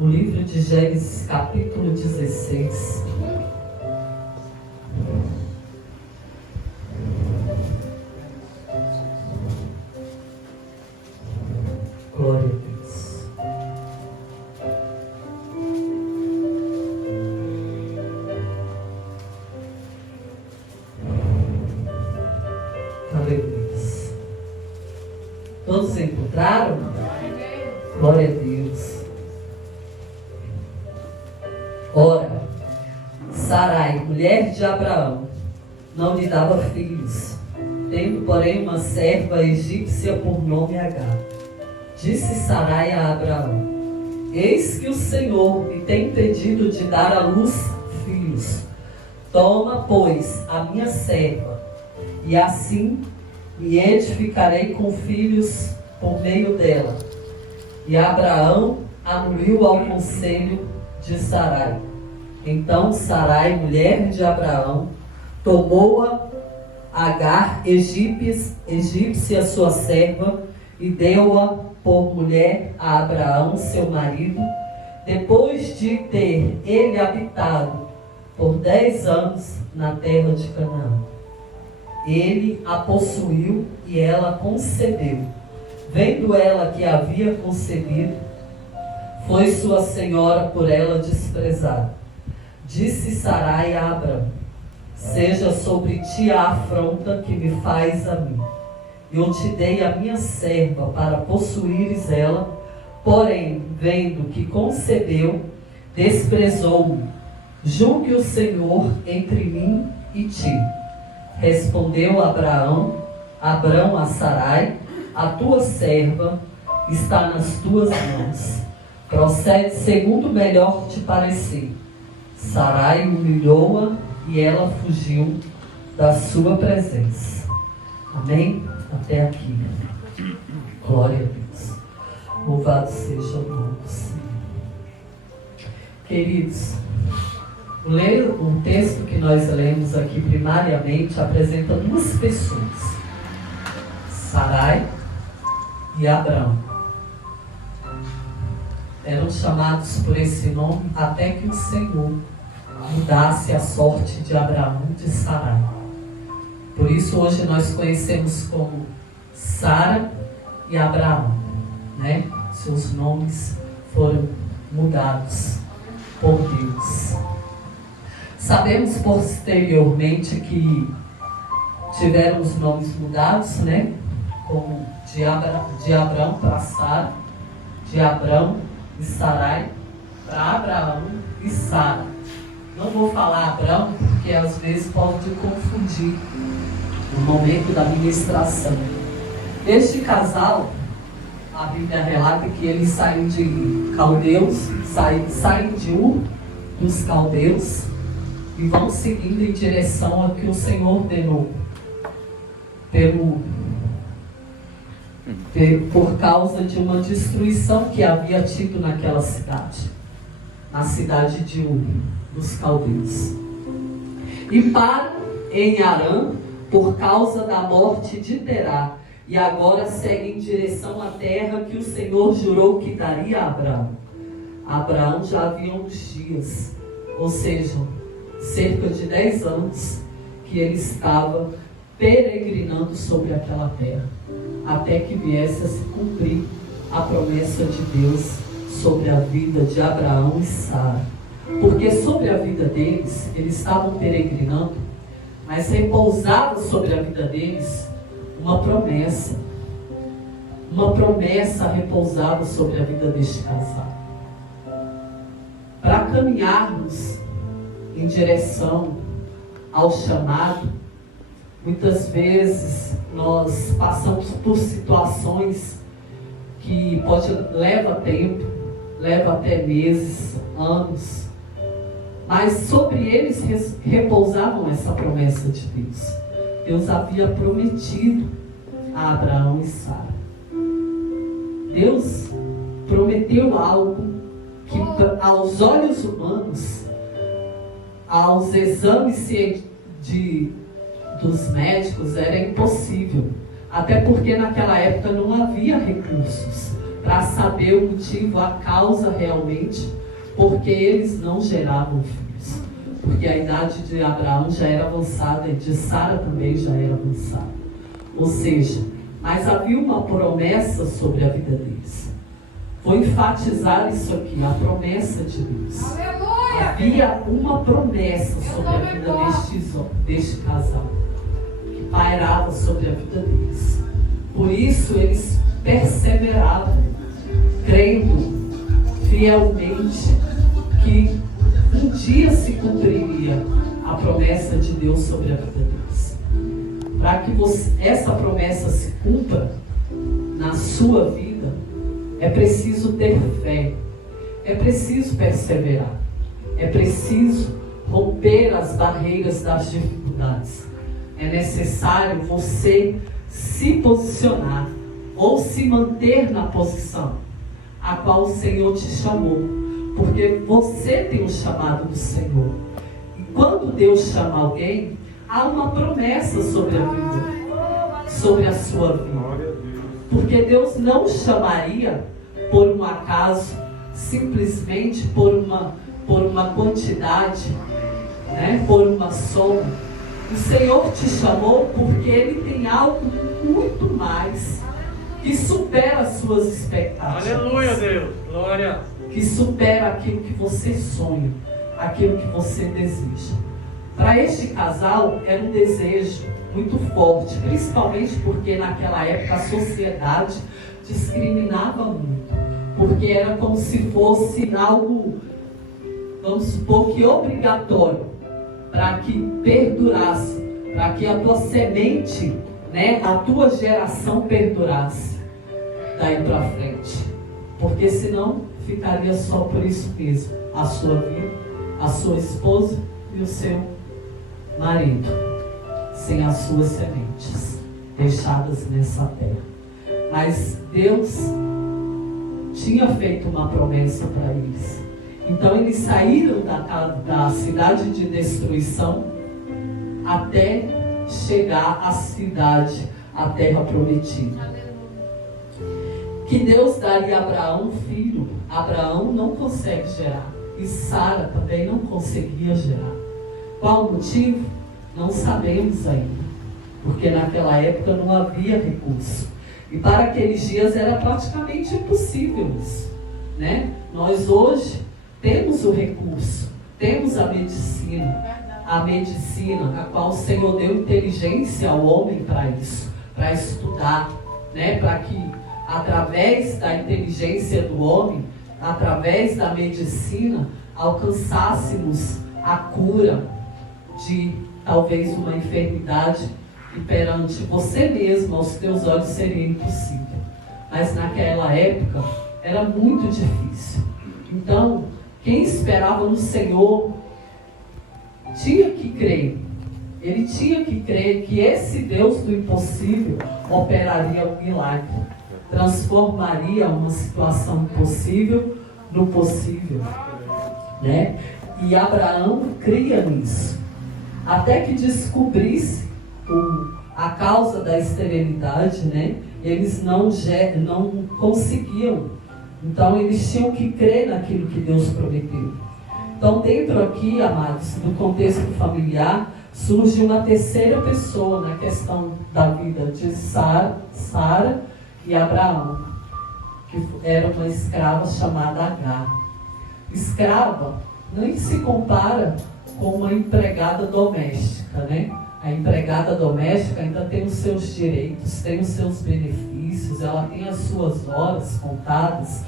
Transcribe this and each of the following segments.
O livro de Gênesis, capítulo 16. Glória a Deus. Aleluia. Todos encontraram? Glória a Deus. Ora, Sarai, mulher de Abraão, não lhe dava filhos, tendo, porém, uma serva egípcia por nome Agar. Disse Sarai a Abraão: eis que o Senhor me tem impedido de dar à luz filhos. Toma, pois, a minha serva, e assim me edificarei com filhos por meio dela. E Abraão anuiu ao conselho de Sarai. Então Sarai, mulher de Abraão, tomou-a Agar, egípcia, sua serva, e deu-a por mulher a Abraão, seu marido, depois de ter ele habitado por 10 anos na terra de Canaã. Ele a possuiu e ela concebeu. Vendo ela que havia concebido, foi sua senhora por ela desprezada. Disse Sarai a Abraão: seja sobre ti a afronta que me faz a mim. Eu te dei a minha serva para possuíres ela, porém, vendo que concebeu, desprezou-me. Julgue o Senhor entre mim e ti. Respondeu Abraão a Sarai: a tua serva está nas tuas mãos. Procede segundo melhor te parecer. Sarai humilhou-a e ela fugiu da sua presença. Amém? Até aqui. Glória a Deus. Louvado seja o nome do Senhor. Queridos, o texto que nós lemos aqui primariamente apresenta duas pessoas: Sarai e Abraão. Eram chamados por esse nome até que o Senhor mudasse a sorte de Abraão e de Sarai. Por isso hoje nós conhecemos como Sara e Abraão, né? Seus nomes foram mudados por Deus. Sabemos posteriormente que tiveram os nomes mudados, né? Como de Abraão para Sara, de Abrão e Sarai para Abraão e Sara. Não vou falar Abrão, porque às vezes pode confundir no momento da ministração. Este casal, a Bíblia relata que eles saem de caldeus, saem de Ur dos caldeus e vão seguindo em direção ao que o Senhor ordenou por causa de uma destruição que havia tido naquela cidade, na cidade de Ur dos caldeus. E param em Harã por causa da morte de Terá, e agora seguem em direção à terra que o Senhor jurou que daria a Abraão. Abraão já havia uns dias, ou seja, cerca de 10 anos, que ele estava peregrinando sobre aquela terra, até que viesse a se cumprir a promessa de Deus sobre a vida de Abraão e Sara. Porque sobre a vida deles, eles estavam peregrinando, mas repousava sobre a vida deles uma promessa repousava sobre a vida deste casal. Para caminharmos em direção ao chamado, muitas vezes nós passamos por situações que leva tempo, leva até meses, anos, mas sobre eles repousavam essa promessa de Deus. Deus havia prometido a Abraão e Sara. Deus prometeu algo que aos olhos humanos, aos exames dos médicos, era impossível. Até porque naquela época não havia recursos para saber o motivo, a causa realmente, porque eles não geravam filhos. Porque a idade de Abraão já era avançada e de Sara também já era avançada. Ou seja, mas havia uma promessa sobre a vida deles. Vou enfatizar isso aqui, a promessa de Deus. Aleluia! Havia uma promessa sobre a vida deste casal, que pairava sobre a vida deles. Por isso eles perseveravam, crendo fielmente que um dia se cumpriria a promessa de Deus sobre a vida deles. Para que essa promessa se cumpra na sua vida, é preciso ter fé, é preciso perseverar, é preciso romper as barreiras das dificuldades. É necessário você se posicionar ou se manter na posição a qual o Senhor te chamou, porque você tem um chamado do Senhor. E quando Deus chama alguém, há uma promessa sobre a vida, sobre a sua vida. Porque Deus não chamaria por um acaso, simplesmente por uma quantidade, né? Por uma soma. O Senhor te chamou porque Ele tem algo muito mais que supera as suas expectativas. Aleluia, Deus. Glória. Que supera aquilo que você sonha, aquilo que você deseja. Para este casal era um desejo muito forte, principalmente porque naquela época a sociedade discriminava muito, porque era como se fosse algo, vamos supor que obrigatório, para que perdurasse, para que a tua semente, né, a tua geração perdurasse daí para frente, porque senão ficaria só por isso mesmo, a sua vida, a sua esposa e o seu marido, sem as suas sementes deixadas nessa terra. Mas Deus tinha feito uma promessa para eles. Então eles saíram da cidade de destruição até chegar à cidade, à terra prometida. Que Deus daria a Abraão um filho. Abraão não consegue gerar. E Sara também não conseguia gerar. Qual o motivo? Não sabemos ainda. Porque naquela época não havia recurso. E para aqueles dias era praticamente impossível isso, né? Nós hoje temos o recurso, temos a medicina, a qual o Senhor deu inteligência ao homem para isso, para estudar, né? Para que através da inteligência do homem, através da medicina, alcançássemos a cura de talvez uma enfermidade que perante você mesmo, aos teus olhos, seria impossível. Mas naquela época era muito difícil. Então, quem esperava no Senhor tinha que crer. Ele tinha que crer que esse Deus do impossível operaria um milagre. Transformaria uma situação impossível no possível, né? E Abraão cria nisso. Até que descobrisse a causa da esterilidade, né? Eles não conseguiam. Então eles tinham que crer naquilo que Deus prometeu. Então dentro aqui, amados, do contexto familiar, surge uma terceira pessoa na questão da vida de Sara e Abraão, que era uma escrava chamada Agar. Escrava nem se compara com uma empregada doméstica, né? A empregada doméstica ainda tem os seus direitos, tem os seus benefícios, ela tem as suas horas contadas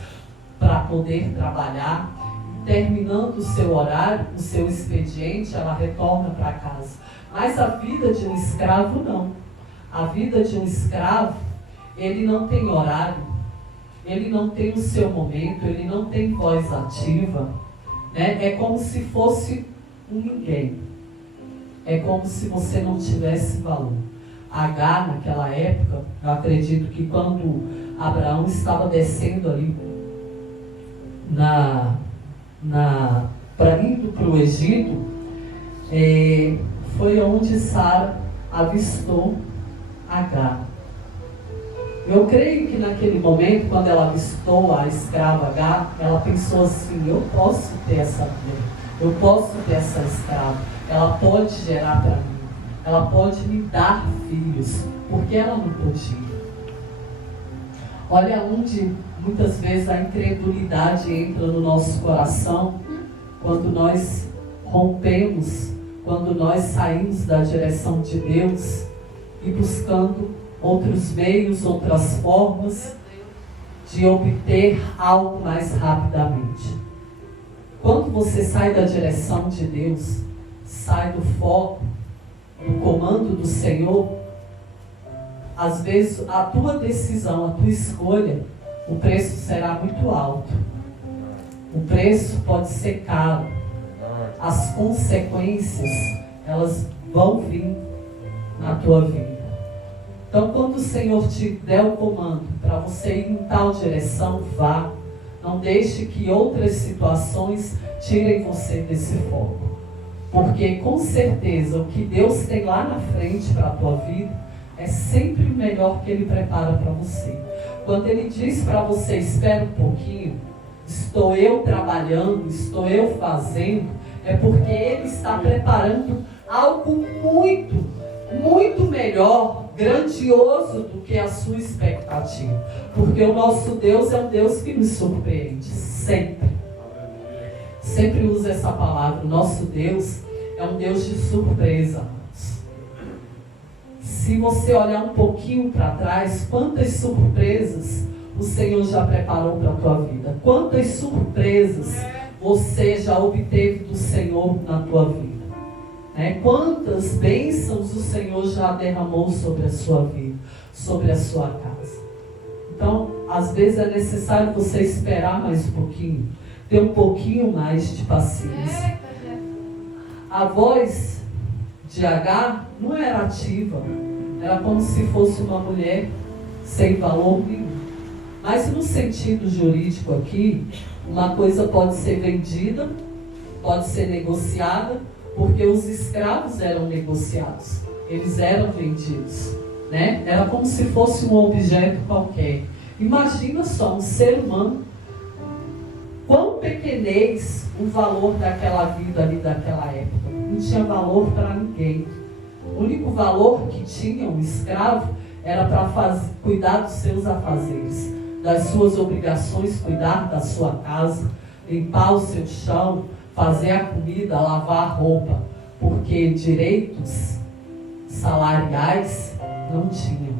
para poder trabalhar. E terminando o seu horário, o seu expediente, ela retorna para casa. Mas a vida de um escravo não. A vida de um escravo, ele não tem horário, ele não tem o seu momento, ele não tem voz ativa, né? É como se fosse um ninguém. É como se você não tivesse valor. Agar, naquela época, eu acredito que quando Abraão estava descendo ali para indo para o Egito, foi onde Sara avistou Agar. Eu creio que naquele momento, quando ela avistou a escrava H, ela pensou assim: eu posso ter essa mulher, eu posso ter essa escrava, ela pode gerar para mim, ela pode me dar filhos, porque ela não podia. Olha onde muitas vezes a incredulidade entra no nosso coração, quando nós rompemos, quando nós saímos da direção de Deus e buscando outros meios, outras formas de obter algo mais rapidamente. Quando você sai da direção de Deus, sai do foco, do comando do Senhor, às vezes a tua decisão, a tua escolha, o preço será muito alto. O preço pode ser caro. As consequências, elas vão vir na tua vida. Então, quando o Senhor te der o comando para você ir em tal direção, vá. Não deixe que outras situações tirem você desse foco. Porque, com certeza, o que Deus tem lá na frente para a tua vida é sempre o melhor que Ele prepara para você. Quando Ele diz para você: espera um pouquinho, estou eu trabalhando, estou eu fazendo, é porque Ele está preparando algo muito, muito melhor, grandioso do que a sua expectativa. Porque o nosso Deus é um Deus que nos surpreende, sempre. Sempre usa essa palavra. O nosso Deus é um Deus de surpresa, amados. Se você olhar um pouquinho para trás, quantas surpresas o Senhor já preparou para a tua vida? Quantas surpresas você já obteve do Senhor na tua vida? Quantas bênçãos o Senhor já derramou sobre a sua vida, sobre a sua casa? Então, às vezes é necessário você esperar mais um pouquinho, ter um pouquinho mais de paciência. A voz de Agar não era ativa, era como se fosse uma mulher sem valor nenhum. Mas no sentido jurídico aqui, uma coisa pode ser vendida, pode ser negociada, porque os escravos eram negociados, eles eram vendidos, né? Era como se fosse um objeto qualquer. Imagina só, um ser humano, quão pequenez o valor daquela vida ali, daquela época. Não tinha valor para ninguém. O único valor que tinha um escravo era para cuidar dos seus afazeres, das suas obrigações, cuidar da sua casa, limpar o seu chão, fazer a comida, lavar a roupa, porque direitos salariais não tinham.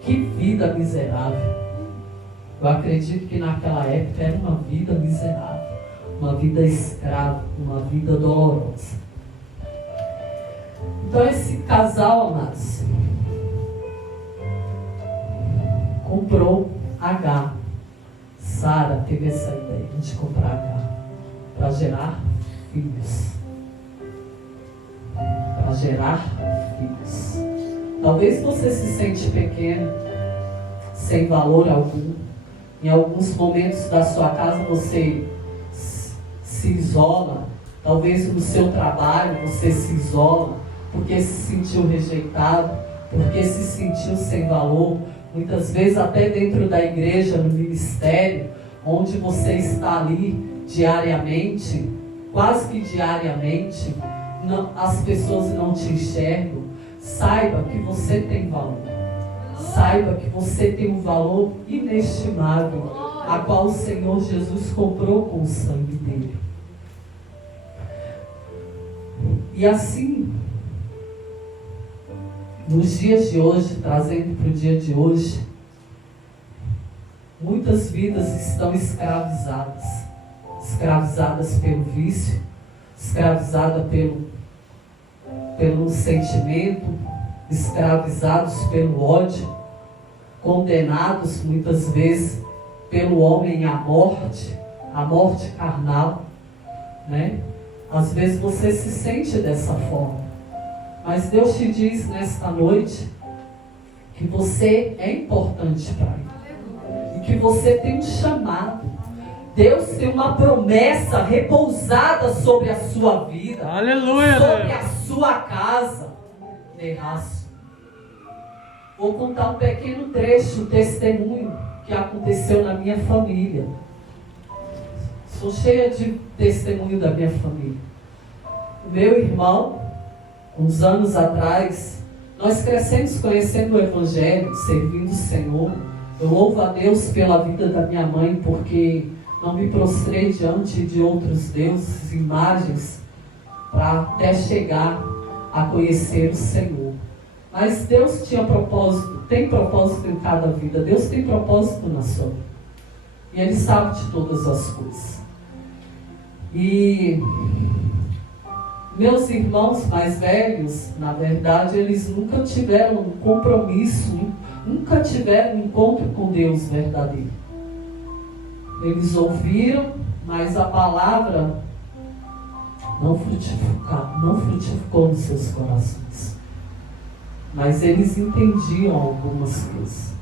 Que vida miserável. Eu acredito que naquela época era uma vida miserável, uma vida escrava, uma vida dolorosa. Então esse casal, amados, comprou Agar. Sara teve essa ideia de comprar Agar para gerar filhos. Para gerar filhos. Talvez você se sente pequeno, sem valor algum. Em alguns momentos da sua casa você se isola. Talvez no seu trabalho você se isola porque se sentiu rejeitado, porque se sentiu sem valor. Muitas vezes até dentro da igreja, no ministério, onde você está ali diariamente, quase que diariamente, as pessoas não te enxergam. Saiba que você tem valor. Saiba que você tem um valor inestimável, a qual o Senhor Jesus comprou com o sangue dele. E assim, nos dias de hoje, trazendo para o dia de hoje, muitas vidas estão escravizadas. Escravizadas pelo vício, escravizadas pelo sentimento, escravizados pelo ódio, condenados muitas vezes pelo homem à morte carnal, né? Às vezes você se sente dessa forma. Mas Deus te diz nesta noite que você é importante para Ele. E que você tem um chamado. Deus tem uma promessa repousada sobre a sua vida. Aleluia, sobre a sua casa. Terraço. vou contar um pequeno trecho, um testemunho que aconteceu na minha família. Sou cheia de testemunho da minha família. O meu irmão, uns anos atrás, nós crescemos conhecendo o Evangelho, servindo o Senhor. Eu louvo a Deus pela vida da minha mãe, porque não me prostrei diante de outros deuses, imagens, para até chegar a conhecer o Senhor. Mas Deus tinha propósito, tem propósito em cada vida. Deus tem propósito na sua vida. E Ele sabe de todas as coisas. E meus irmãos mais velhos, na verdade, eles nunca tiveram um compromisso, nunca tiveram um encontro com Deus verdadeiro. Eles ouviram, mas a palavra não frutificou nos seus corações. Mas eles entendiam algumas coisas.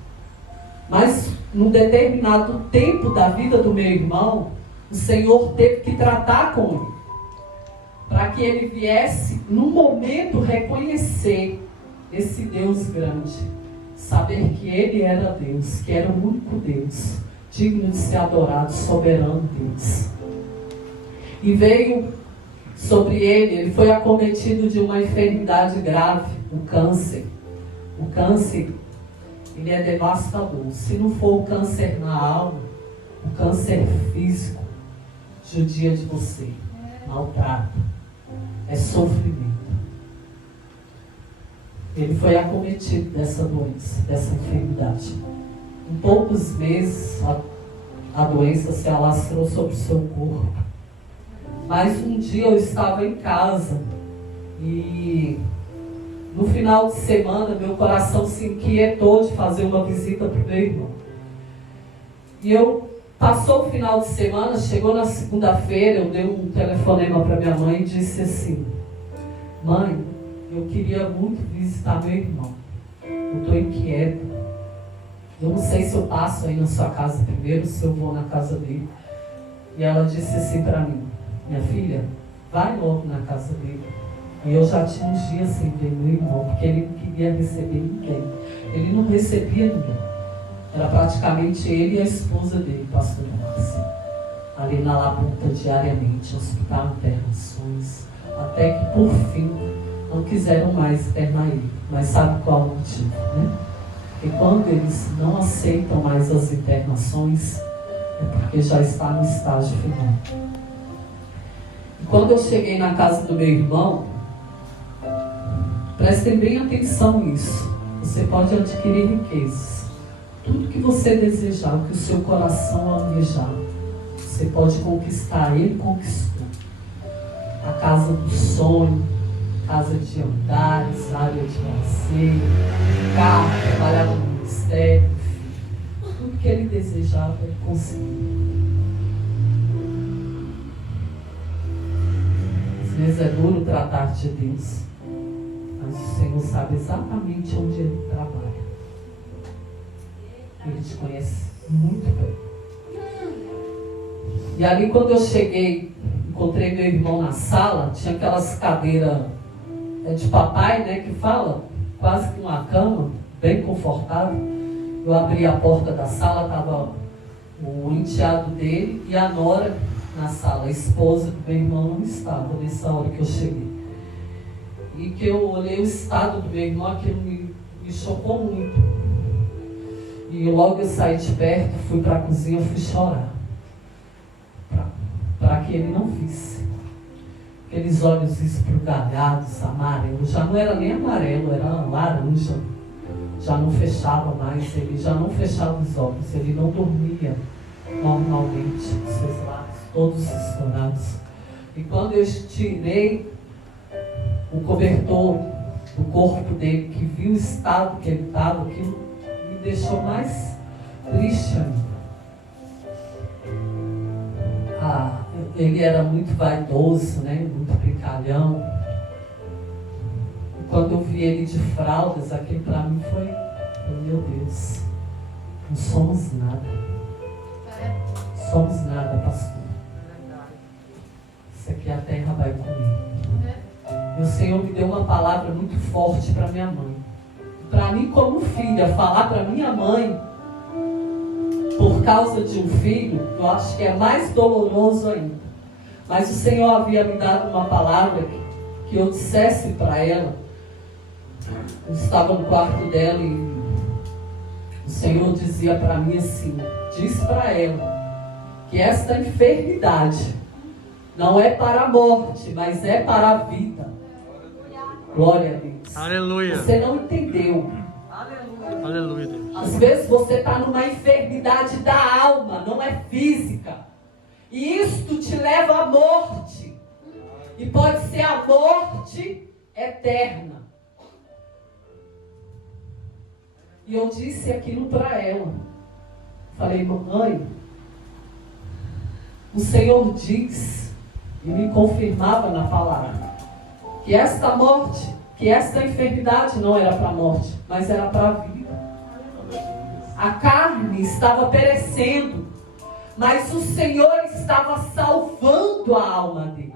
Mas, num determinado tempo da vida do meu irmão, o Senhor teve que tratar com ele, para que ele viesse, num momento, reconhecer esse Deus grande, saber que Ele era Deus, que era o único Deus, digno de ser adorado, soberano Deus. E veio sobre ele foi acometido de uma enfermidade grave, o câncer. O câncer, ele é devastador. Se não for o câncer na alma, o câncer físico judia de você, maltrato, é sofrimento. Ele foi acometido dessa doença, dessa enfermidade. Em poucos meses, a doença se alastrou sobre o seu corpo. Mas um dia eu estava em casa e no final de semana meu coração se inquietou de fazer uma visita para o meu irmão. E passou o final de semana, chegou na segunda-feira, eu dei um telefonema para minha mãe e disse assim: mãe, eu queria muito visitar meu irmão. Eu estou inquieto. Eu não sei se eu passo aí na sua casa primeiro, se eu vou na casa dele. E ela disse assim para mim: minha filha, vai logo na casa dele. E eu já tinha uns dias sem ver meu irmão, porque ele não queria receber ninguém. Ele não recebia ninguém. Era praticamente ele e a esposa dele, pastor Márcio, ali na labuta diariamente, hospital, internações, até que por fim não quiseram mais internar ele. Mas sabe qual o motivo, né? Porque quando eles não aceitam mais as internações, é porque já está no estágio final. E quando eu cheguei na casa do meu irmão, prestem bem atenção nisso. Você pode adquirir riquezas. Tudo que você desejar, o que o seu coração almejar, você pode conquistar. Ele conquistou. A casa do sonho, casa de andares, área de lazer, carro, trabalhava no ministério, enfim. Tudo que ele desejava, ele conseguiu. Às vezes é duro tratar de Deus, mas o Senhor sabe exatamente onde Ele trabalha. Ele te conhece muito bem. E ali quando eu cheguei, encontrei meu irmão na sala, tinha aquelas cadeiras de papai, né, que fala, quase que uma cama, bem confortável. Eu abri a porta da sala, estava o enteado dele e a nora na sala. A esposa do meu irmão não estava nessa hora que eu cheguei. E que eu olhei o estado do meu irmão, aquilo me chocou muito. E logo eu saí de perto, fui para a cozinha, fui chorar. Para que ele não visse. Aqueles olhos esbugalhados, amarelos, já não era nem amarelo, era laranja. Já não fechava mais, ele já não fechava os olhos, ele não dormia normalmente, seus lábios todos estourados. E quando eu tirei o cobertor do corpo dele, que viu o estado que ele estava, aquilo me deixou mais triste ainda. Ele era muito vaidoso, né? Muito brincalhão. E quando eu vi ele de fraldas, aquilo para mim foi, meu Deus, não somos nada. Somos nada, pastor. Isso aqui a terra vai comer. E o Senhor me deu uma palavra muito forte para minha mãe. para mim como filha, falar para minha mãe por causa de um filho, eu acho que é mais doloroso ainda. Mas o Senhor havia me dado uma palavra que eu dissesse para ela. Eu estava no quarto dela e o Senhor dizia para mim assim, diz para ela que esta enfermidade não é para a morte, mas é para a vida. Glória a Deus. Aleluia. Você não entendeu. Aleluia, Deus. Às vezes você está numa enfermidade da alma, não é física. E isto te leva à morte. E pode ser a morte eterna. E eu disse aquilo para ela. Falei, mãe, o Senhor diz, e me confirmava na palavra, que esta morte, que esta enfermidade não era para a morte, mas era para a vida. A carne estava perecendo, mas o Senhor estava salvando a alma dele,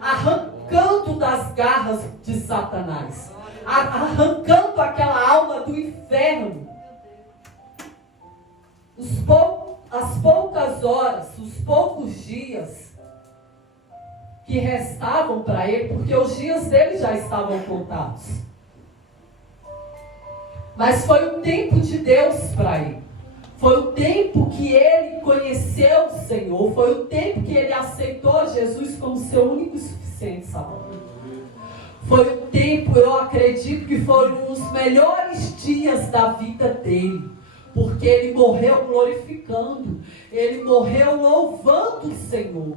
arrancando das garras de Satanás, arrancando aquela alma do inferno. As poucas horas, os poucos dias que restavam para ele, porque os dias dele já estavam contados. Mas foi o tempo de Deus para ele. Foi o tempo que ele conheceu o Senhor. Foi o tempo que ele aceitou Jesus como seu único e suficiente Salvador. Foi o tempo, eu acredito que foram os melhores dias da vida dele. Porque ele morreu glorificando. Ele morreu louvando o Senhor.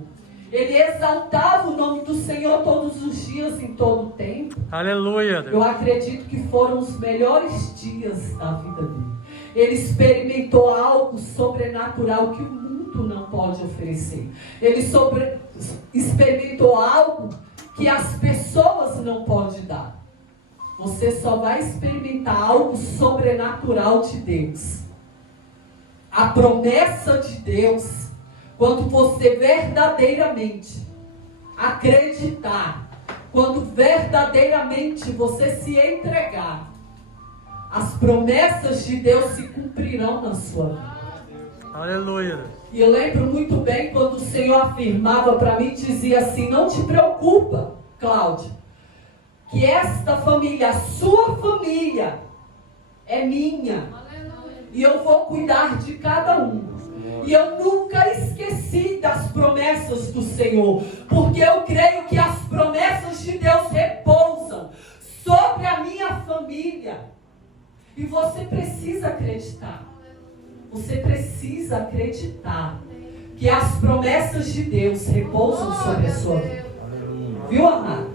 Ele exaltava o nome do Senhor todos os dias, em todo o tempo. Aleluia, Deus. Eu acredito que foram os melhores dias da vida dele. Ele experimentou algo sobrenatural que o mundo não pode oferecer. Ele experimentou algo que as pessoas não podem dar. Você só vai experimentar algo sobrenatural de Deus. A promessa de Deus, quando você verdadeiramente acreditar, quando verdadeiramente você se entregar, as promessas de Deus se cumprirão na sua vida. Aleluia. E eu lembro muito bem quando o Senhor afirmava para mim, dizia assim, não te preocupa, Cláudia, que esta família, a sua família, é minha. E eu vou cuidar de cada um. E eu nunca esqueci das promessas do Senhor, porque eu creio que as promessas de Deus repousam sobre a minha família. E você precisa acreditar. Você precisa acreditar que as promessas de Deus repousam sobre a sua vida. Viu, amado?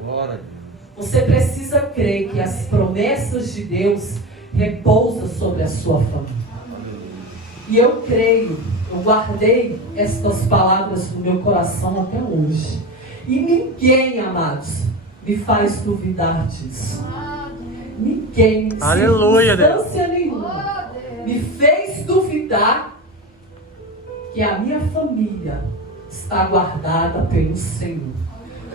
Você precisa crer que as promessas de Deus repousam sobre a sua família. E eu creio, eu guardei estas palavras no meu coração até hoje. E ninguém, amados, me faz duvidar disso. Ninguém, em circunstância nenhuma, me fez duvidar que a minha família está guardada pelo Senhor.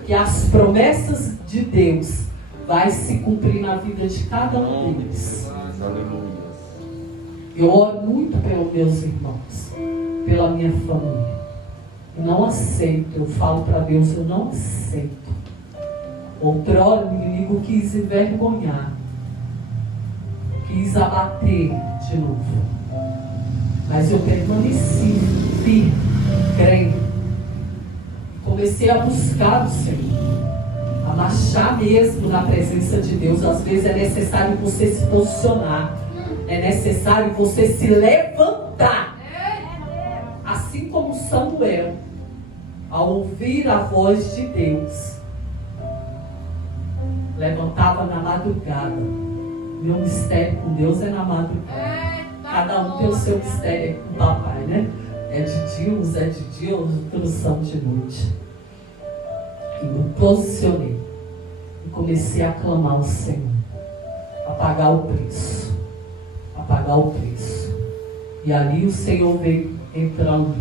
Que as promessas de Deus vai se cumprir na vida de cada um deles. Eu oro muito pelos meus irmãos, pela minha família. Eu não aceito, eu falo para Deus, eu não aceito. Outrora o inimigo quis envergonhar, quis abater de novo. Mas eu permaneci firme, crendo. Comecei a buscar o Senhor, a marchar mesmo na presença de Deus. Às vezes é necessário você se posicionar. É necessário você se levantar. Assim como Samuel, ao ouvir a voz de Deus, levantava na madrugada. Meu mistério com Deus é na madrugada. Cada um tem o seu mistério com o papai, né? É de dia, uns é de dia, outros são de noite. E me posicionei e comecei a clamar ao Senhor, a pagar o preço. Pagar o preço. E ali o Senhor veio entrando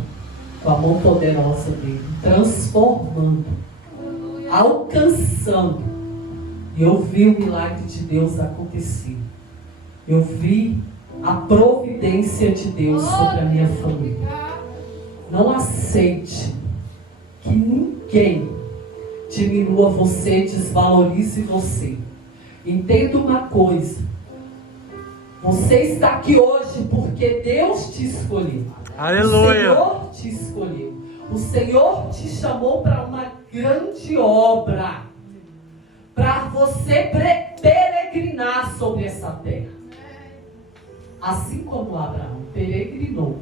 com a mão poderosa dele, transformando, alcançando. E eu vi o milagre de Deus acontecer. Eu vi a providência de Deus sobre a minha família. Não aceite que ninguém diminua você, desvalorize você. Entenda uma coisa. Você está aqui hoje porque Deus te escolheu. Aleluia. O Senhor te escolheu. O Senhor te chamou para uma grande obra. Para você peregrinar sobre essa terra. Assim como Abraão peregrinou.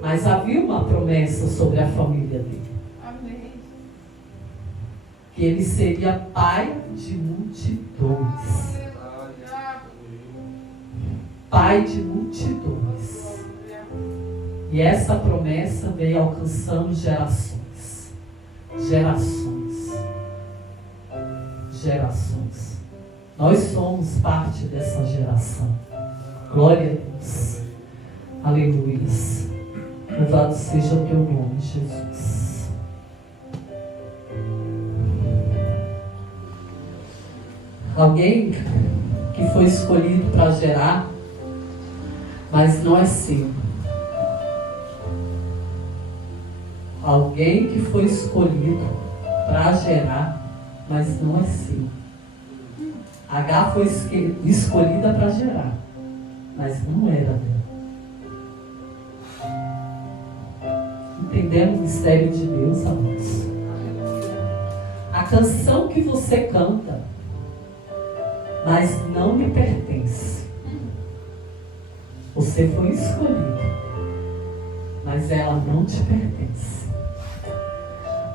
Mas havia uma promessa sobre a família dele. Amém. Que ele seria pai de multidões. Pai de multidões. E essa promessa veio alcançando gerações. Gerações. Gerações. Nós somos parte dessa geração. Glória a Deus. Aleluia. Louvado seja o teu nome, Jesus. Alguém que foi escolhido para gerar, mas não é seu. Alguém que foi escolhido para gerar, mas não é seu. H foi escolhida para gerar, mas não era dela. Entendendo o mistério de Deus, amados? A canção que você canta, mas não lhe pertence. Você foi escolhido, mas ela não te pertence.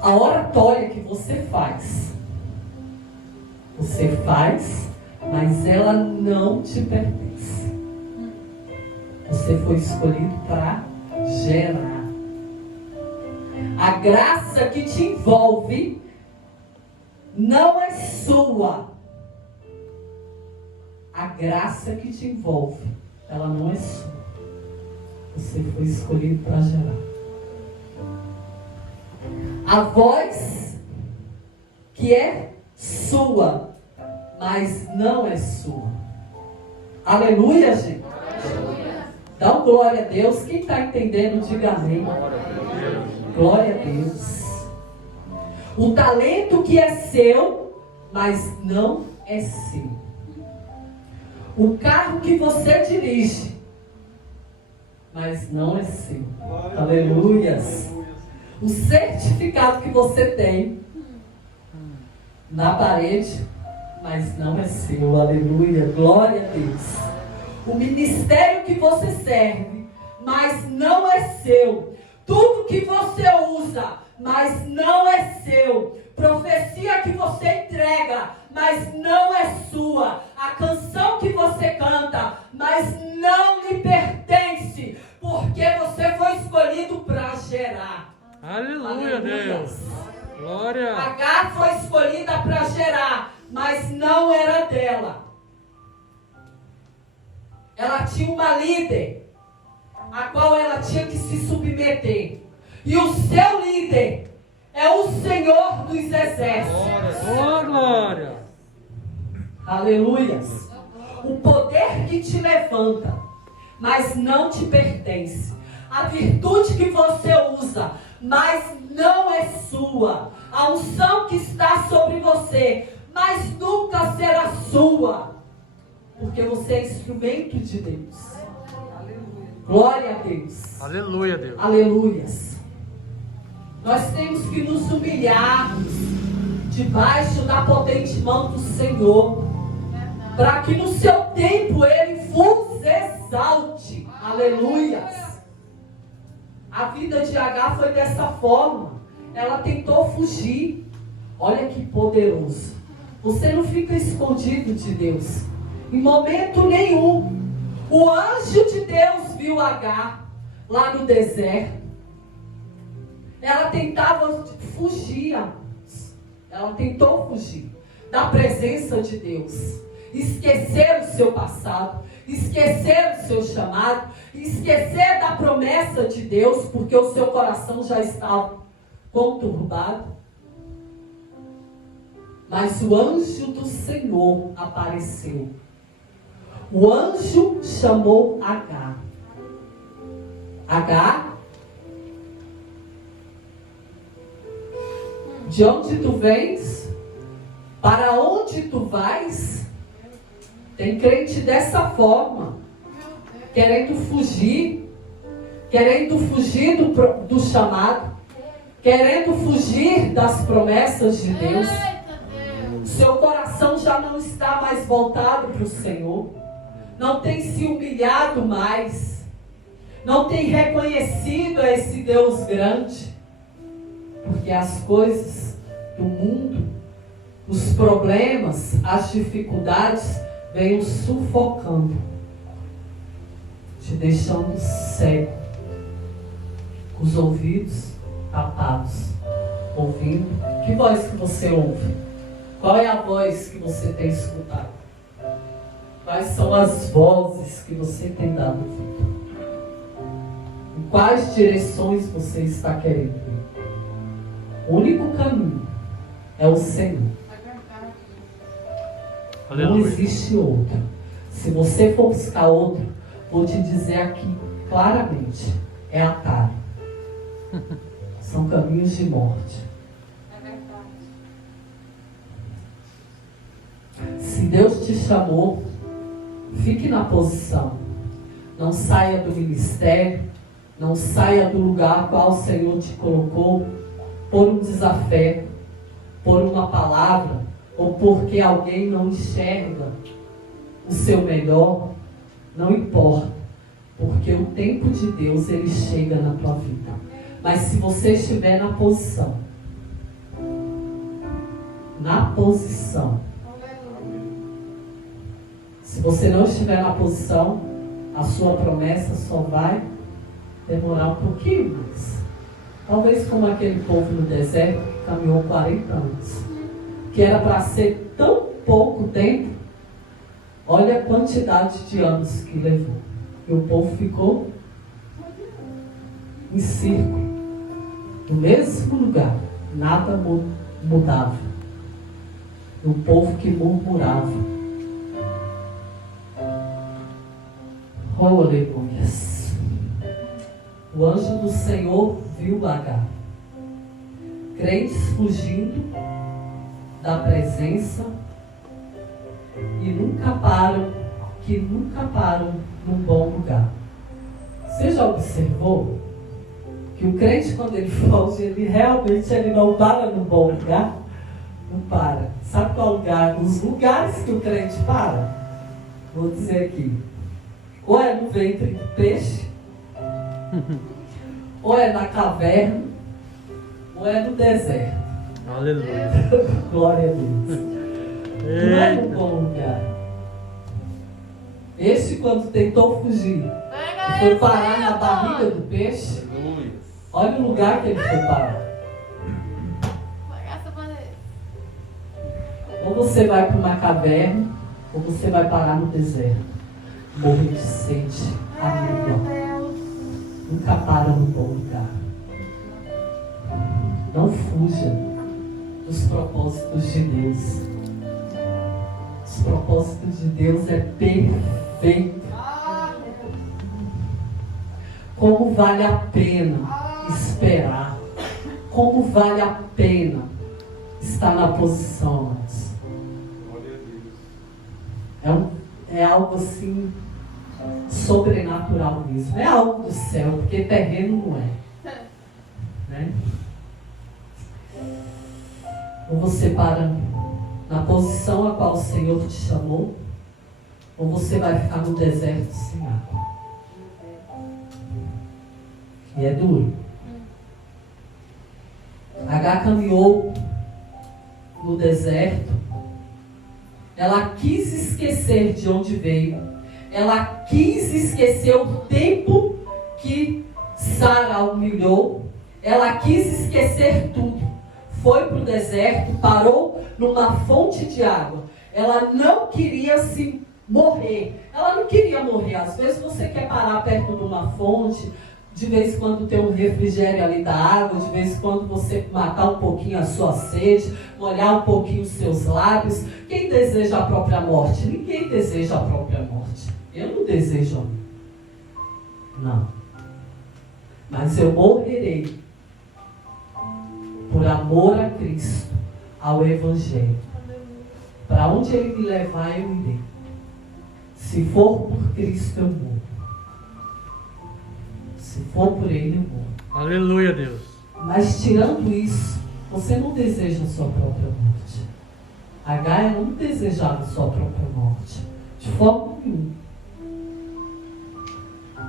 A oratória que você faz, mas ela não te pertence. Você foi escolhido para gerar. A graça que te envolve não é sua. A graça que te envolve, ela não é sua. Você foi escolhido para gerar. A voz que é sua, mas não é sua. Aleluia, gente. Aleluia. Dá um glória a Deus. Quem está entendendo, diga amém. Glória a Deus. O talento que é seu, mas não é seu. O carro que você dirige, mas não é seu. Aleluias. O certificado que você tem na parede, mas não é seu. Aleluia. Glória a Deus. O ministério que você serve, mas não é seu. Tudo que você usa, mas não é seu. Profecia que você entrega, mas não é sua. A canção que você canta, mas não lhe pertence. Porque você foi escolhido para gerar. Aleluia, Deus. Glória. H foi escolhida para gerar, mas não era dela. Ela tinha uma líder a qual ela tinha que se submeter. E o seu líder é o Senhor dos Exércitos. Oh, glória. Aleluias. O poder que te levanta, mas não te pertence. A virtude que você usa, mas não é sua. A unção que está sobre você, mas nunca será sua. Porque você é instrumento de Deus. Glória a Deus. Aleluia, Deus. Aleluias. Nós temos que nos humilharmos debaixo da potente mão do Senhor, para que no seu tempo Ele vos exalte. Aleluias. A vida de H foi dessa forma. Ela tentou fugir. Olha que poderoso. Você não fica escondido de Deus em momento nenhum. O anjo de Deus viu H lá no deserto. Ela tentava fugir. Ela tentou fugir da presença de Deus. Esquecer o seu passado. Esquecer o seu chamado. Esquecer da promessa de Deus. Porque o seu coração já estava conturbado. Mas o anjo do Senhor apareceu. O anjo chamou Agar. Agar, de onde tu vens? Para onde tu vais? Tem crente dessa forma, querendo fugir do chamado, querendo fugir das promessas de Deus. Seu coração já não está mais voltado para o Senhor, não tem se humilhado mais, não tem reconhecido esse Deus grande, porque as coisas do mundo, os problemas, as dificuldades vêm sufocando, te deixando cego, com os ouvidos tapados, ouvindo. Que voz que você ouve? Qual é a voz que você tem escutado? Quais são as vozes que você tem dado vida? Em quais direções você está querendo ir? O único caminho é o Senhor. Não existe outro. Se você for buscar outro, vou te dizer aqui claramente, é atalho. São caminhos de morte. Se Deus te chamou, fique na posição. Não saia do ministério, não saia do lugar qual o Senhor te colocou por um desafeto, por uma palavra, ou porque alguém não enxerga o seu melhor. Não importa, porque o tempo de Deus, ele chega na tua vida. Mas se você estiver na posição, se você não estiver na posição, a sua promessa só vai demorar um pouquinho mais. Talvez como aquele povo no deserto que caminhou 40 anos, que era para ser tão pouco tempo. Olha a quantidade de anos que levou. E o povo ficou em círculo, no mesmo lugar, nada mudava. E o povo que murmurava. Oh, aleluias. O anjo do Senhor viu Agar. Crentes fugindo da presença e nunca param num bom lugar. Você já observou que o crente, quando ele foge, ele não para num bom lugar? Não para. Sabe qual lugar? Os lugares que o crente para? Vou dizer aqui. Ou é no ventre do peixe, ou é na caverna, ou é no deserto. Aleluia. Glória a Deus. Não é um bom lugar. Este, quando tentou fugir, foi parar na barriga do peixe. Olha o lugar que ele foi parar. Ou você vai para uma caverna, ou você vai parar no deserto. Morrer de sede, amiga. Nunca para no bom lugar. Não fuja dos propósitos de Deus. Os propósitos de Deus é perfeito. Como vale a pena esperar. Como vale a pena estar na posição antes. É algo assim sobrenatural mesmo. É algo do céu, porque terreno não é. Né? Ou você para na posição a qual o Senhor te chamou, ou você vai ficar no deserto sem água. E é duro. Agar caminhou no deserto. Ela quis esquecer de onde veio. Ela quis esquecer o tempo que Sara humilhou. Ela quis esquecer tudo. Foi para o deserto, parou numa fonte de água. Ela não queria se morrer. Ela não queria morrer. Às vezes você quer parar perto de uma fonte, de vez em quando ter um refrigério ali da água, de vez em quando você matar um pouquinho a sua sede, molhar um pouquinho os seus lábios. Quem deseja a própria morte? Ninguém deseja a própria morte. Eu não desejo. Não. Mas eu morrerei por amor a Cristo, ao Evangelho. Para onde Ele me levar, eu irei. Se for por Cristo, eu morro. Se for por Ele, eu morro. Aleluia, Deus. Mas tirando isso, você não deseja a sua própria morte. A Gaia não desejava a sua própria morte. De forma nenhuma.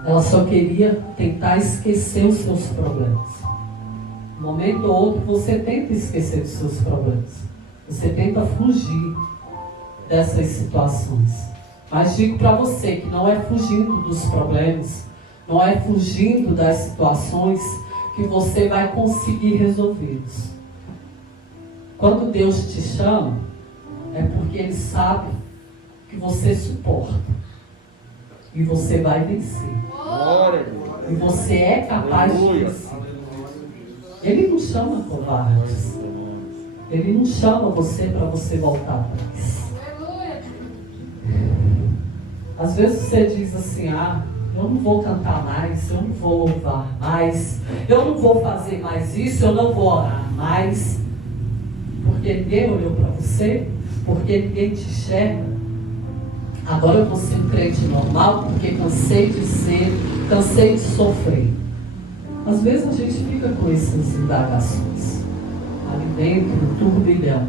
Ela só queria tentar esquecer os seus problemas. Um momento ou outro você tenta esquecer dos seus problemas. Você tenta fugir dessas situações. Mas digo para você que não é fugindo dos problemas, não é fugindo das situações que você vai conseguir resolvê-los. Quando Deus te chama, é porque Ele sabe que você suporta. E você vai vencer. E você é capaz de vencer. Ele não chama covardes. Ele não chama você para você voltar atrás. Às vezes você diz assim, eu não vou cantar mais, eu não vou louvar mais, eu não vou fazer mais isso, eu não vou orar mais. Porque ninguém olhou para você, porque ninguém te enxerga. Agora eu vou ser um crente normal, porque cansei de sofrer. Às vezes a gente fica com essas indagações. Ali dentro, no turbilhão,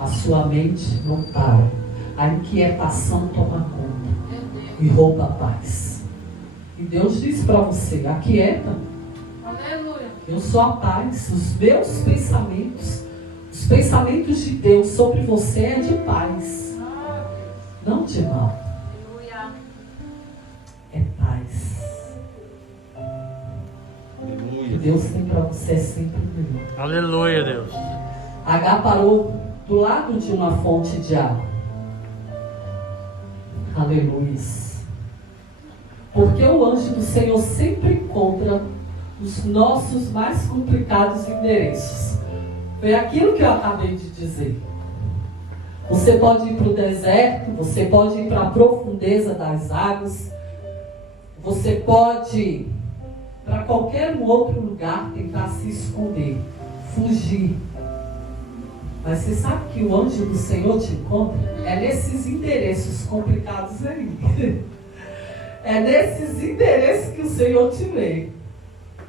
a sua mente não para. A inquietação toma conta e rouba a paz. E Deus diz para você, aquieta. Aleluia. Eu sou a paz. Os meus pensamentos, os pensamentos de Deus sobre você é de paz. Não de mal. Aleluia. É paz. O que Deus tem para você é sempre melhor. Aleluia, Deus. H parou do lado de uma fonte de água. Aleluia. Porque o anjo do Senhor sempre encontra os nossos mais complicados endereços. Foi aquilo que eu acabei de dizer. Você pode ir para o deserto, você pode ir para a profundeza das águas, você pode ir para qualquer outro lugar tentar se esconder, fugir. Mas você sabe que o anjo do Senhor te encontra? É nesses endereços complicados aí. É nesses endereços que o Senhor te vê.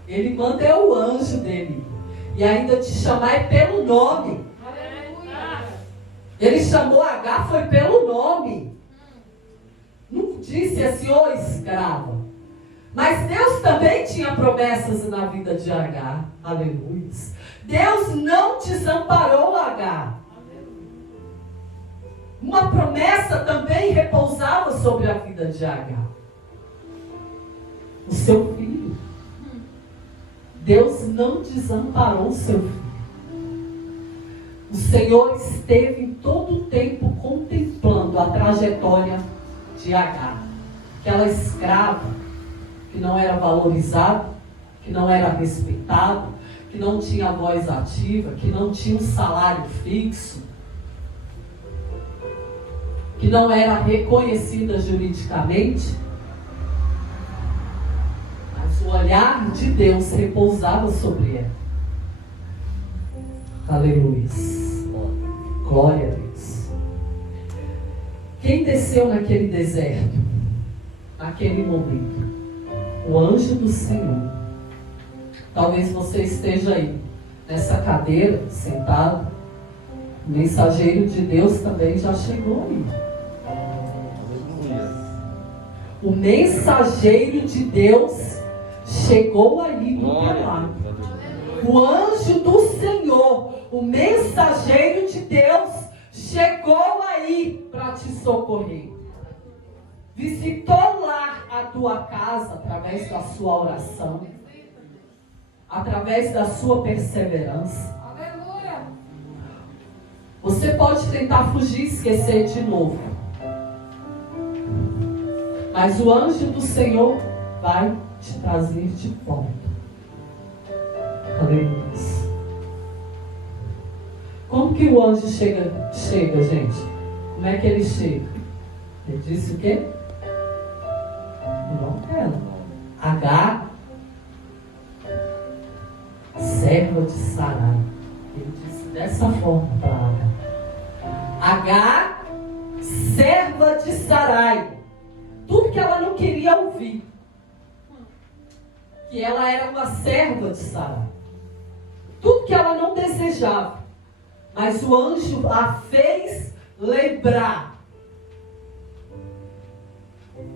Ele manda o anjo dele. E ainda te chamar pelo nome. Ele chamou H, foi pelo nome. Não disse assim, ô escrava. Mas Deus também tinha promessas na vida de H. Aleluia. Deus não desamparou H. Uma promessa também repousava sobre a vida de H. O seu filho. Deus não desamparou o seu filho. O Senhor esteve em todo o tempo contemplando a trajetória de Agar. Aquela escrava que não era valorizada, que não era respeitada, que não tinha voz ativa, que não tinha um salário fixo, que não era reconhecida juridicamente. Mas o olhar de Deus repousava sobre ela. Aleluia. Glória a Deus. Quem desceu naquele deserto, naquele momento? O anjo do Senhor. Talvez você esteja aí, nessa cadeira, sentado. O mensageiro de Deus também já chegou aí. O mensageiro de Deus chegou aí do teu lado. O anjo do Senhor, o mensageiro de Deus, chegou aí para te socorrer. Visitou lá a tua casa através da sua oração, através da sua perseverança. Aleluia. Você pode tentar fugir e esquecer de novo. Mas o anjo do Senhor vai te trazer de volta. Aleluia. Como que o anjo chega, gente? Como é que ele chega? Ele disse o quê? O nome dela. Agar, serva de Sarai. Ele disse dessa forma para Agar. Agar, serva de Sarai. Tudo que ela não queria ouvir. Que ela era uma serva de Sarai. Tudo que ela não desejava. Mas o anjo a fez lembrar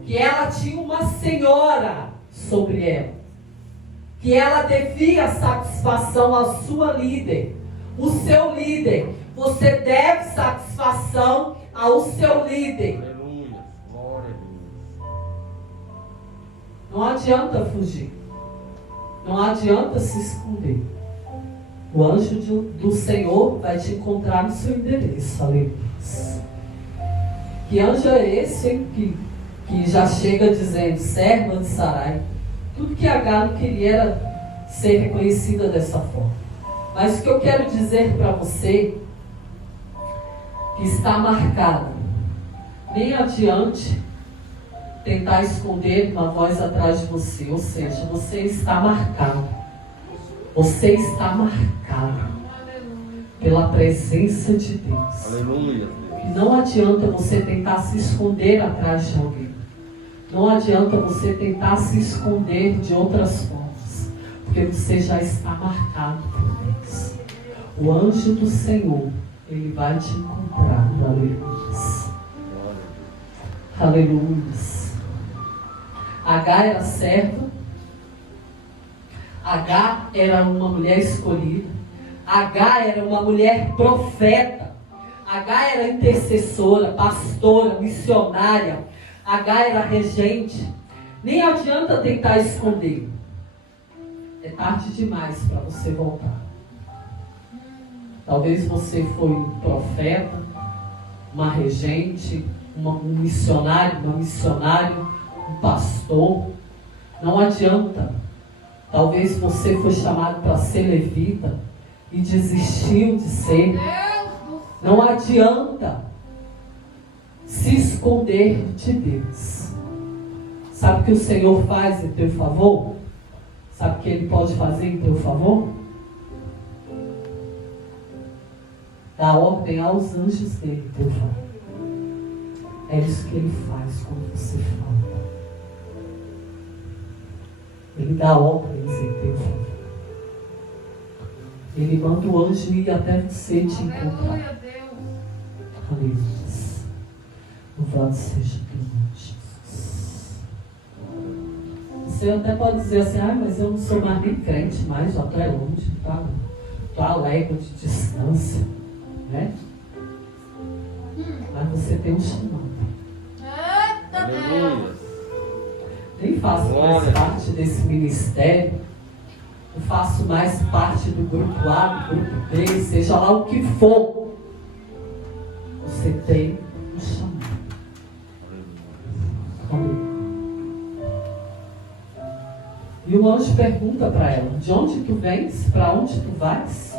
que ela tinha uma senhora sobre ela. Que ela devia satisfação à sua líder. O seu líder. Você deve satisfação ao seu líder. Aleluia. Glória a Deus. Não adianta fugir. Não adianta se esconder. O anjo do Senhor vai te encontrar no seu endereço. Aleluia. Que anjo é esse, hein? Que já chega dizendo, serva de Sarai. Tudo que Agar não queria era ser reconhecida dessa forma. Mas o que eu quero dizer para você, que está marcado, nem adiante tentar esconder uma voz atrás de você. Ou seja, você está marcado. Você está marcado pela presença de Deus. Aleluia. E não adianta você tentar se esconder atrás de alguém. Não adianta você tentar se esconder de outras formas. Porque você já está marcado por Deus. O anjo do Senhor, ele vai te encontrar. Aleluia. Aleluia. Agar era serva. Agar era uma mulher escolhida. Agar era uma mulher profeta. Agar era intercessora, pastora, missionária. Agar era regente. Nem adianta tentar esconder. É tarde demais para você voltar. Talvez você foi um profeta, uma regente, um missionário, uma missionária, um pastor. Não adianta. Talvez você foi chamado para ser levita e desistiu de ser. Não adianta se esconder de Deus. Sabe o que o Senhor faz em teu favor? Sabe o que Ele pode fazer em teu favor? Dá ordem aos anjos dele em teu favor. É isso que Ele faz quando você fala. Ele dá ordens em teu favor. Ele manda o anjo ir até você te encontrar. Aleluia, Deus. Aleluia. Louvado seja teu nome, Jesus. Você até pode dizer assim, mas eu não sou mais nem crente mais, já estou longe, estou a légua de distância, né? Mas você tem um chamado. Eita, Deus. Aleluia. Nem faço mais parte desse ministério. Eu faço mais parte do grupo A, do grupo B, seja lá o que for. Você tem um chamado. Aleluia. E o anjo pergunta para ela, de onde tu vens? Para onde tu vais?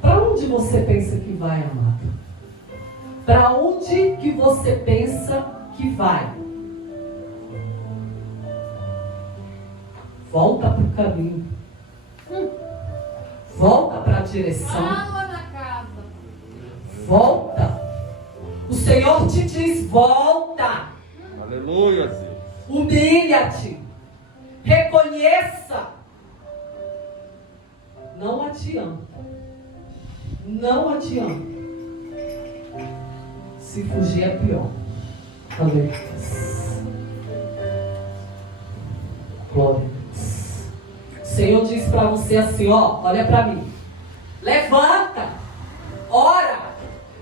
Para onde você pensa que vai, amada? Para onde que você pensa que vai? Volta para o caminho. Volta para a direção. Fala na casa. Volta. O Senhor te diz, volta. Aleluia, Deus. Humilha-te. Reconheça. Não adianta. Não adianta. Se fugir é pior. Aleluia. Glória a Deus. O Senhor diz para você assim, olha para mim. Levanta. Ora.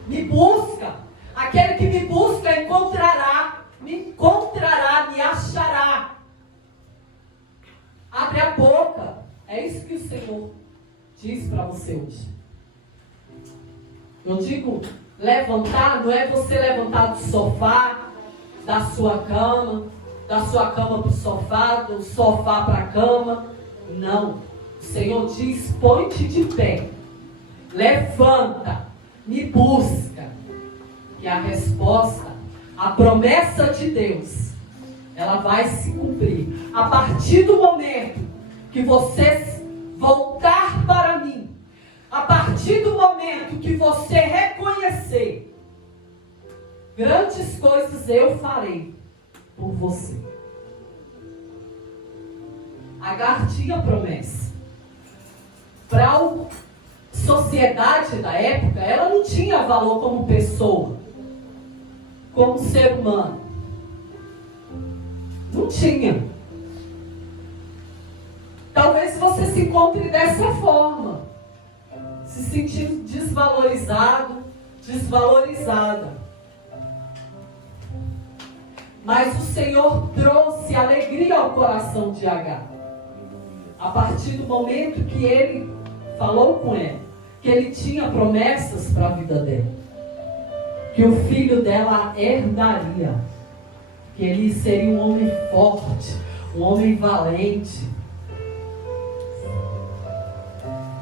Me busca. Aquele que me busca encontrará. Me encontrará, me achará. Abre a boca. É isso que o Senhor diz para você hoje. Eu digo, levantar não é você levantar do sofá, da sua cama, da sua cama para o sofá, do sofá para a cama. Não. O Senhor diz: põe-te de pé, levanta, me busca. E a resposta, a promessa de Deus, ela vai se cumprir. A partir do momento que você voltar para mim, a partir do momento que você reconhecer, grandes coisas eu farei por você. Agar tinha promessa. Para a sociedade da época, ela não tinha valor como pessoa, como ser humano. Não tinha. Talvez você se encontre dessa forma, se sentindo desvalorizado, desvalorizada. Mas o Senhor trouxe alegria ao coração de Agar. A partir do momento que ele falou com ela, que ele tinha promessas para a vida dela, que o filho dela herdaria, que ele seria um homem forte, um homem valente.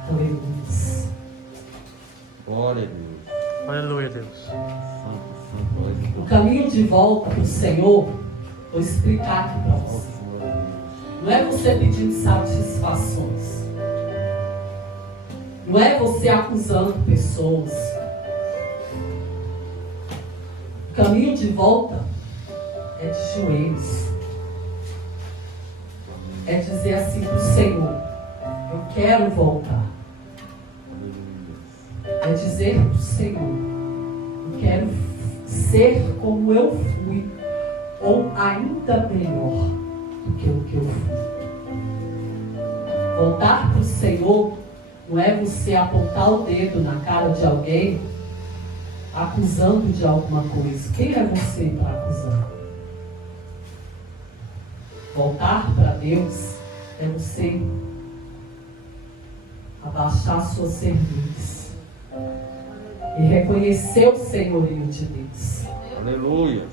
Aleluia. Glória a Deus. Aleluia, Deus. O caminho de volta para o Senhor, vou explicar aqui para você. Não é você pedindo satisfações. Não é você acusando pessoas. O caminho de volta é de joelhos. É dizer assim para o Senhor: eu quero voltar. É dizer para o Senhor: eu quero ser como eu fui, ou ainda melhor do que o que eu fui. Voltar para o Senhor não é você apontar o dedo na cara de alguém acusando de alguma coisa. Quem é você para acusar? Voltar para Deus é você abaixar sua cerviz e reconhecer o senhorio de Deus. Aleluia.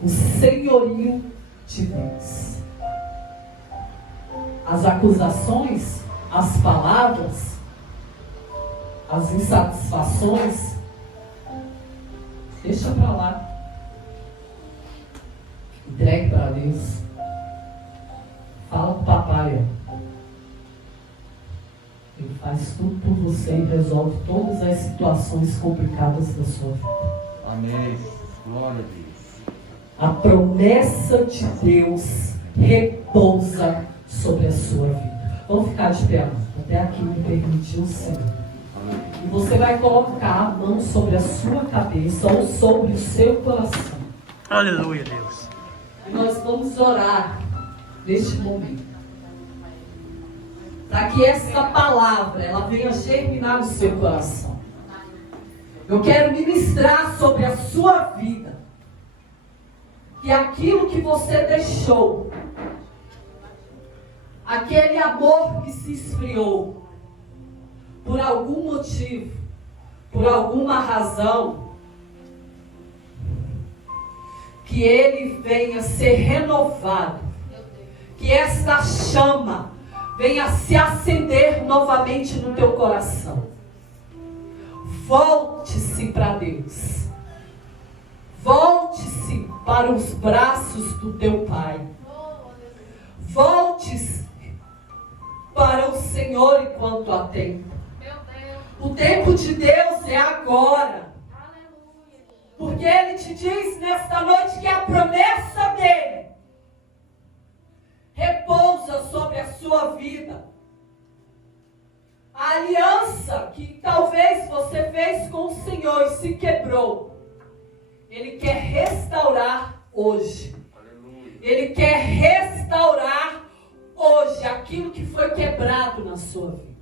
O senhorio de Deus. As acusações, as palavras, as insatisfações, deixa para lá. Entregue para Deus. Fala com o papai, ó. Ele faz tudo por você e resolve todas as situações complicadas da sua vida. Amém. Glória a Deus. A promessa de Deus repousa sobre a sua vida. Vamos ficar de pé, até aqui me permitiu o Senhor. E você vai colocar a mão sobre a sua cabeça ou sobre o seu coração. Aleluia, Deus. E nós vamos orar neste momento, para que essa palavra ela venha germinar no seu coração. Eu quero ministrar sobre a sua vida que aquilo que você deixou, aquele amor que se esfriou, por algum motivo, por alguma razão, que ele venha ser renovado, que esta chama venha se acender novamente no teu coração. Volte-se para Deus. Volte-se para os braços do teu Pai. Volte-se para o Senhor enquanto há tempo. O tempo de Deus é agora. Porque Ele te diz nesta noite que a promessa dEle repousa sobre a sua vida. A aliança que talvez você fez com o Senhor e se quebrou, Ele quer restaurar hoje. Ele quer restaurar hoje aquilo que foi quebrado na sua vida.